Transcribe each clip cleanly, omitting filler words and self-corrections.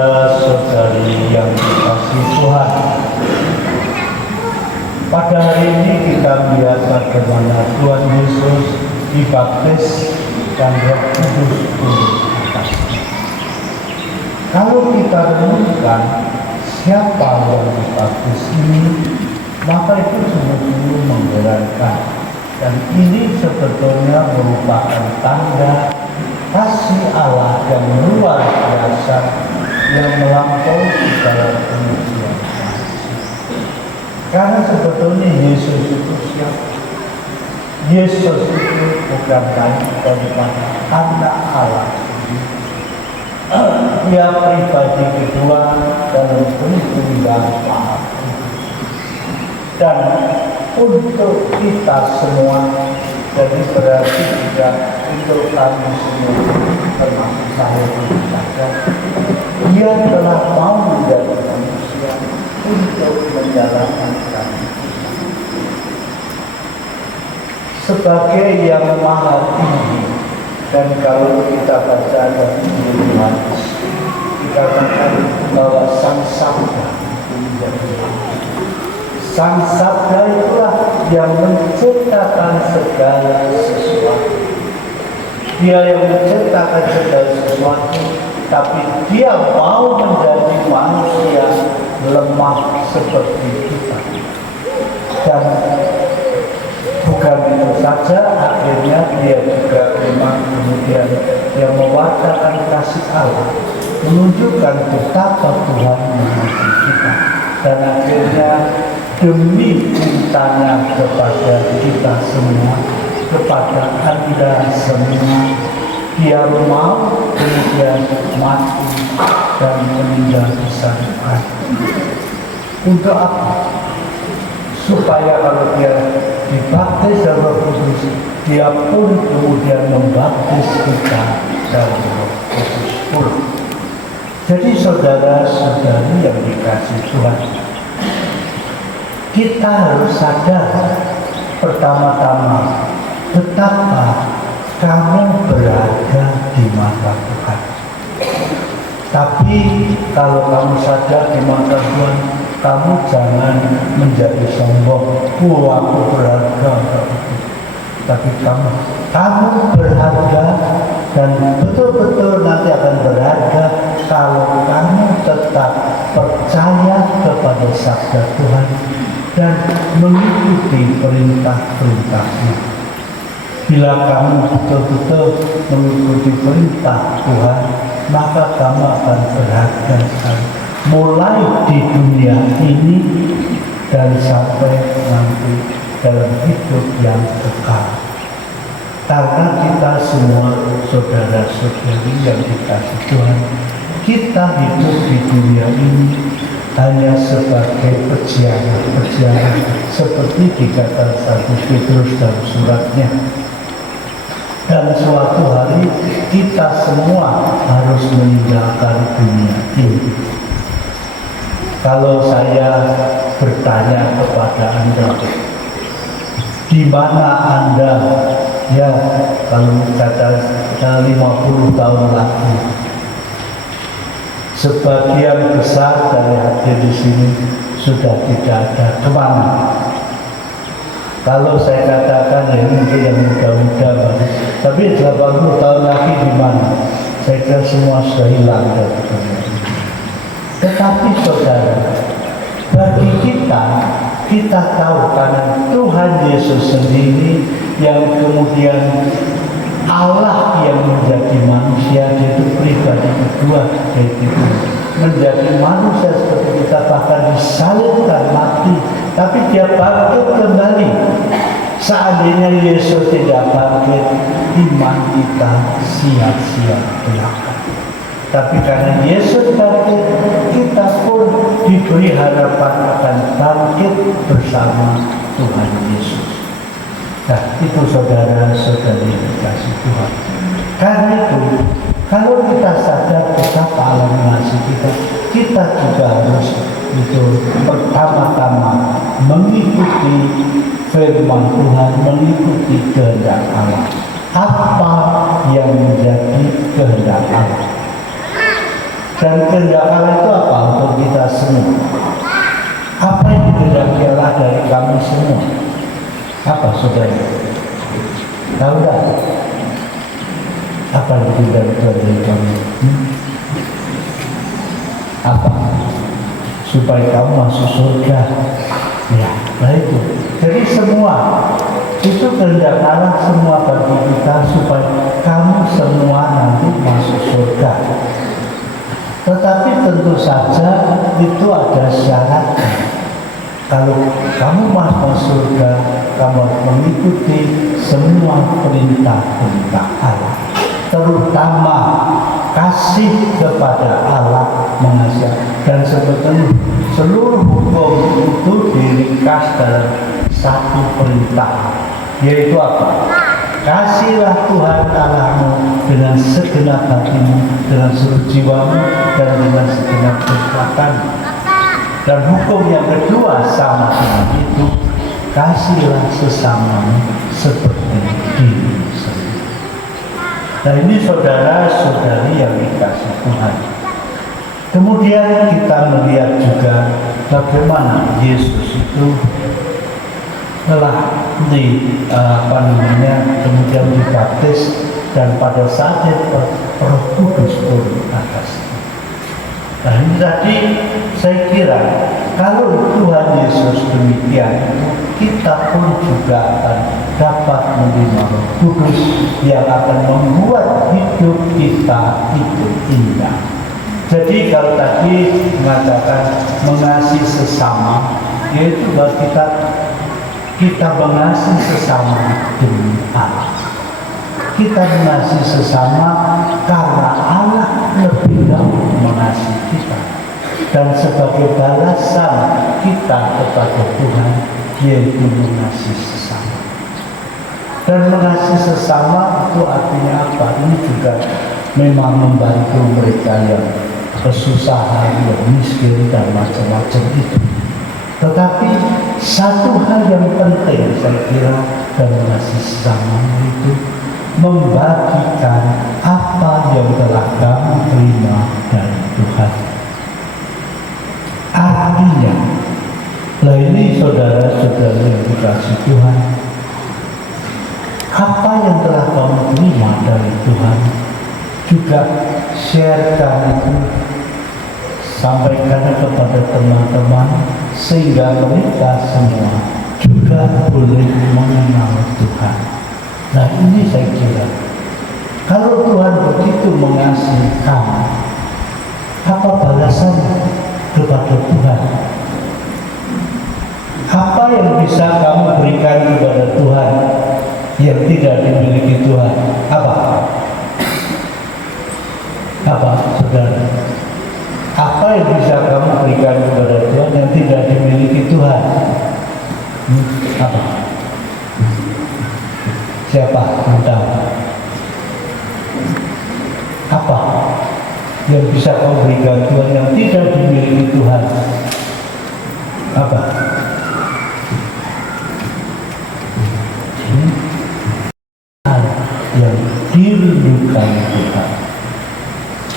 Saudara-saudari yang dikasihi Tuhan, pada hari ini kita melihat bagaimana Tuhan Yesus dibaptis dan Roh Kudus turun atasnya. Kalau kita renungkan siapa yang dibaptis ini, maka itu sungguh-sungguh menggerakkan, dan ini sebetulnya merupakan tanda kasih Allah yang luar biasa yang melampaui segala pengertian manusia. Karena sebetulnya Yesus itu siapa? Yesus itu bukan lain daripada anak Allah. Dia pribadi kedua dalam bentuk Bapa. Dan untuk kita semua, jadi berarti juga untuk kami semua, termasuk saya saja, Dia telah mau menjadi manusia untuk menjalankan kami sebagai yang maha tinggi. Dan kalau kita baca dari Yohanes, dikatakan bahwa Sang Sabda itu menjadi Sang Sabda itulah yang menciptakan segala sesuatu. Dia yang menciptakan segala sesuatu, tapi Dia mau menjadi manusia lemah seperti kita. Dan bukan itu saja, akhirnya Dia juga memang kemudian yang mewartakan kasih Allah, menunjukkan betapa Tuhan mengasihi kita. Dan akhirnya demi cintanya kepada kita semua, kepada Anda semua, Dia mau kemudian mati dan meninggal di sana. Untuk apa? Supaya kalau Dia dibaptis dalam Roh Kudus, Dia pun kemudian membaptis kita dalam Roh Kudus pula. Jadi saudara-saudari yang dikasihi Tuhan, kita harus sadar pertama-tama betapa kamu berharga di mata Tuhan. Tapi kalau kamu sadar di mata Tuhan, kamu jangan menjadi sombong. Aku berharga. Tapi kamu berharga, dan betul-betul nanti akan berharga kalau kamu tetap percaya kepada sabda Tuhan dan mengikuti perintah-perintahnya. Bila kamu betul-betul mengikuti perintah Tuhan, maka kamu akan berharga sekali, mulai di dunia ini dan sampai nanti dalam hidup yang kekal. Karena kita semua saudara-saudari yang dikasihi Tuhan, kita hidup di dunia ini hanya sebagai peziarah, seperti dikatakan 1 Petrus dalam suratnya. Dan suatu hari kita semua harus meninggalkan dunia ini. Kalau saya bertanya kepada Anda, di mana Anda? Ya, kalau kata 50 tahun lagi, sebagian besar dari hadir di sini sudah tidak ada. Kemana? Kalau saya katakan ya mungkin yang muda-muda, tapi 80 tahun lagi di mana? Saya kira semua sudah hilang dari dunia ini. Tetapi saudara, bagi kita tahu karena Tuhan Yesus sendiri yang kemudian Allah yang menjadi manusia, yaitu pribadi kedua, yaitu menjadi manusia seperti kita, bahkan disalibkan mati, tapi Dia bangkit kembali. Seandainya Yesus tidak bangkit, iman kita sia-sia belaka. Tapi karena Yesus bangkit, kita pun diberi harapan akan bangkit bersama Tuhan Yesus. Nah, itu saudara-saudari dikasihi Tuhan. Karena itu, kalau kita sadar betapa Allah mengasihi kita juga harus itu pertama-tama mengikuti firman Tuhan, mengikuti kehendak Allah. Apa yang menjadi kehendak Allah? Dan kehendak Allah itu apa? Untuk kita semua. Apa yang dikehendaki Allah dari kami semua? Apa saudara? Tahu tak? Apa yang dikehendaki dari kami? Apa? Supaya kamu masuk surga. Ya, nah itu. Jadi semua itu kehendak Allah semua bagi kita supaya kamu semua nanti masuk surga. Tetapi tentu saja itu ada syaratnya. Kalau kamu masuk surga, kamu harus mengikuti semua perintah-perintah Allah. Terutama kasih kepada Allah, mengasihi, dan sebetulnya seluruh hukum itu diringkas dalam satu perintah, yaitu apa? Kasihlah Tuhan Allahmu dengan segenap hatimu, dengan seluruh jiwamu, dan dengan segenap kekuatanmu. Dan hukum yang kedua sama dengan itu, kasihlah sesamamu seperti dirimu sendiri. Nah ini saudara-saudari yang dikasih Tuhan. Kemudian kita melihat juga bagaimana Yesus itu telah kemudian dibaptis, dan pada saat itu Roh Kudus turun atasnya. Nah ini tadi saya kira kalau Tuhan Yesus demikian, kita pun juga akan dapat menerima Roh Kudus yang akan membuat hidup kita itu indah. Jadi kalau tadi mengatakan mengasihi sesama, yaitu bahwa kita mengasihi sesama demi Allah. Kita mengasihi sesama karena Allah lebih dahulu mengasihi kita. Dan sebagai balasan kita kepada Tuhan, yaitu mengasihi sesama. Dan mengasihi sesama itu artinya apa? Ini juga memang membantu mereka yang kesusahan, yang miskin, dan macam-macam itu. Tetapi satu hal yang penting saya kira dalam mengasihi sesama itu membagikan apa yang telah kamu terima dari Tuhan. Artinya, nah ini saudara-saudara yang dikasih Tuhan, apa yang telah kamu terima dari Tuhan juga sharekan itu, sampaikan kepada teman-teman sehingga mereka semua juga boleh mengenal Tuhan. Nah ini saya kira kalau Tuhan begitu mengasihi kamu, apa balasannya kepada Tuhan? Apa yang bisa kamu berikan kepada Tuhan yang tidak dimiliki Tuhan? Apa saudara? Apa yang bisa kamu berikan kepada Tuhan yang tidak dimiliki Tuhan? Apa? Siapa? Tahu? Apa yang bisa kamu berikan Tuhan yang tidak dimiliki Tuhan? Apa? Yang dirindukan Tuhan.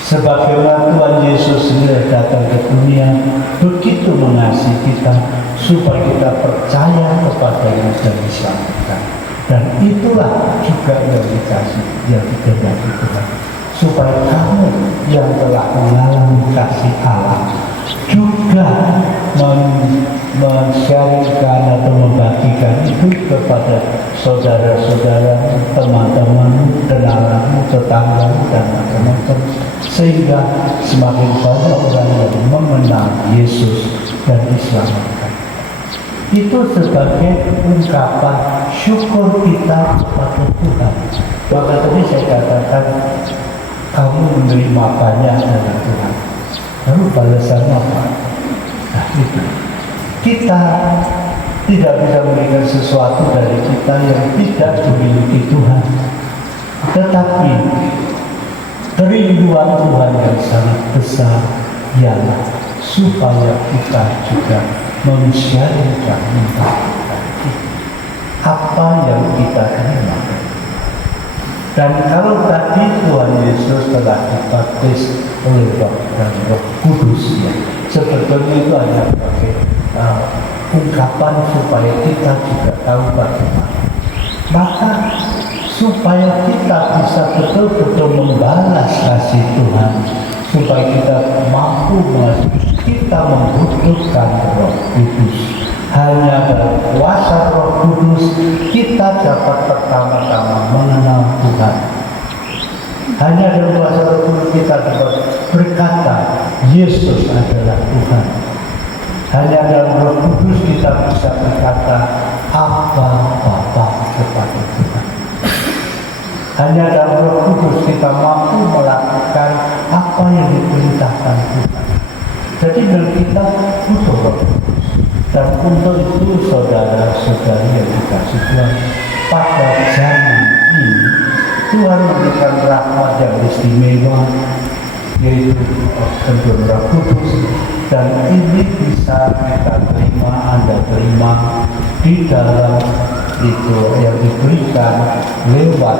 Sebagaimana Tuhan Yesus sendiri datang ke dunia, begitu mengasihi kita supaya kita percaya kepada yang sudah diselamatkan. Dan itulah juga yang dikasih, yang dikehendaki Tuhan, supaya kamu yang telah mengalami kasih Allah juga men-sharingkan atau membagikan itu kepada saudara-saudara, teman-teman, kenalanmu, tetanggamu, dan macam-macam, sehingga semakin banyak orang yang mengenal Yesus dan diselamatkan. Itu sebagai ungkapan syukur kita kepada Tuhan. Maka tadi saya katakan, kamu menerima banyak dari Tuhan. Lalu balasannya apa? Nah itu. Kita tidak bisa memberikan sesuatu dari kita yang tidak dimiliki Tuhan. Tetapi kerinduan Tuhan yang sangat besar ialah supaya kita juga mensyariatkan apa yang kita terima. Dan kalau tadi Tuhan Yesus telah dibaptis oleh Roh dan Roh Kudus, ya, sebetulnya itu hanya pakai ungkapan supaya kita juga tahu bagaimana. Maka supaya kita bisa betul-betul membalas kasih Tuhan, supaya kita mampu mengasihi, kita membutuhkan Roh Kudus. Hanya dalam kuasa Roh Kudus kita dapat pertama-tama mengenal Tuhan. Hanya dalam kuasa Roh Kudus kita dapat berkata, Yesus adalah Tuhan. Hanya dalam Roh Kudus kita bisa berkata, Aba Bapa kepada Tuhan. Hanya dalam Roh Kudus kita mampu melakukan apa yang diperintahkan Tuhan. Jadi kita butuh Roh Kudus. Dan untuk itu saudara-saudari yang dikasih Tuhan, pada zaman ini Tuhan memberikan rahmat yang istimewa, yaitu tentu Roh Kudus, dan ini bisa kita terima, Anda terima di dalam itu yang diberikan lewat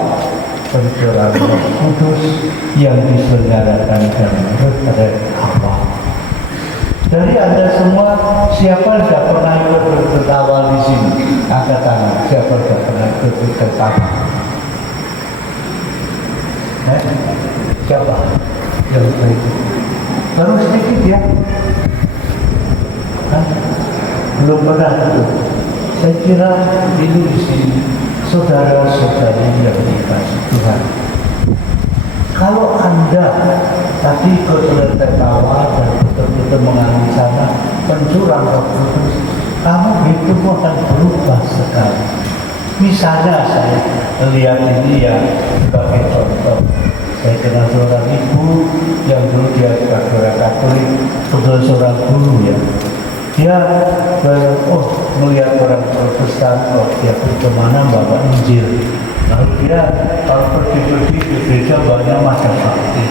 pencurahan Roh Kudus yang diselenggarakan dalam retret awal. Dari Anda semua, siapa yang sudah pernah ikut retret awal di sini? Angkat tangan. Siapa yang sudah pernah ikut retret awal? Siapa yang sudah ikut? Baru sedikit ya? Belum pernah itu. Saya kira ini di sini saudara-saudari yang dikasih Tuhan. Kalau Anda tadi ikut retret awal dan betul-betul mengalami sana pencurang Roh Kudus, kamu hidupmu akan berubah sekali. Misalnya saya lihat ini ya sebagai contoh. Saya kenal seorang ibu yang dulu dia seorang Katolik, betul seorang guru ya. Dia melihat orang Protestan, dia pergi kemana bawa Injil. Lalu dia kalau pergi di gereja banyak macam-macam.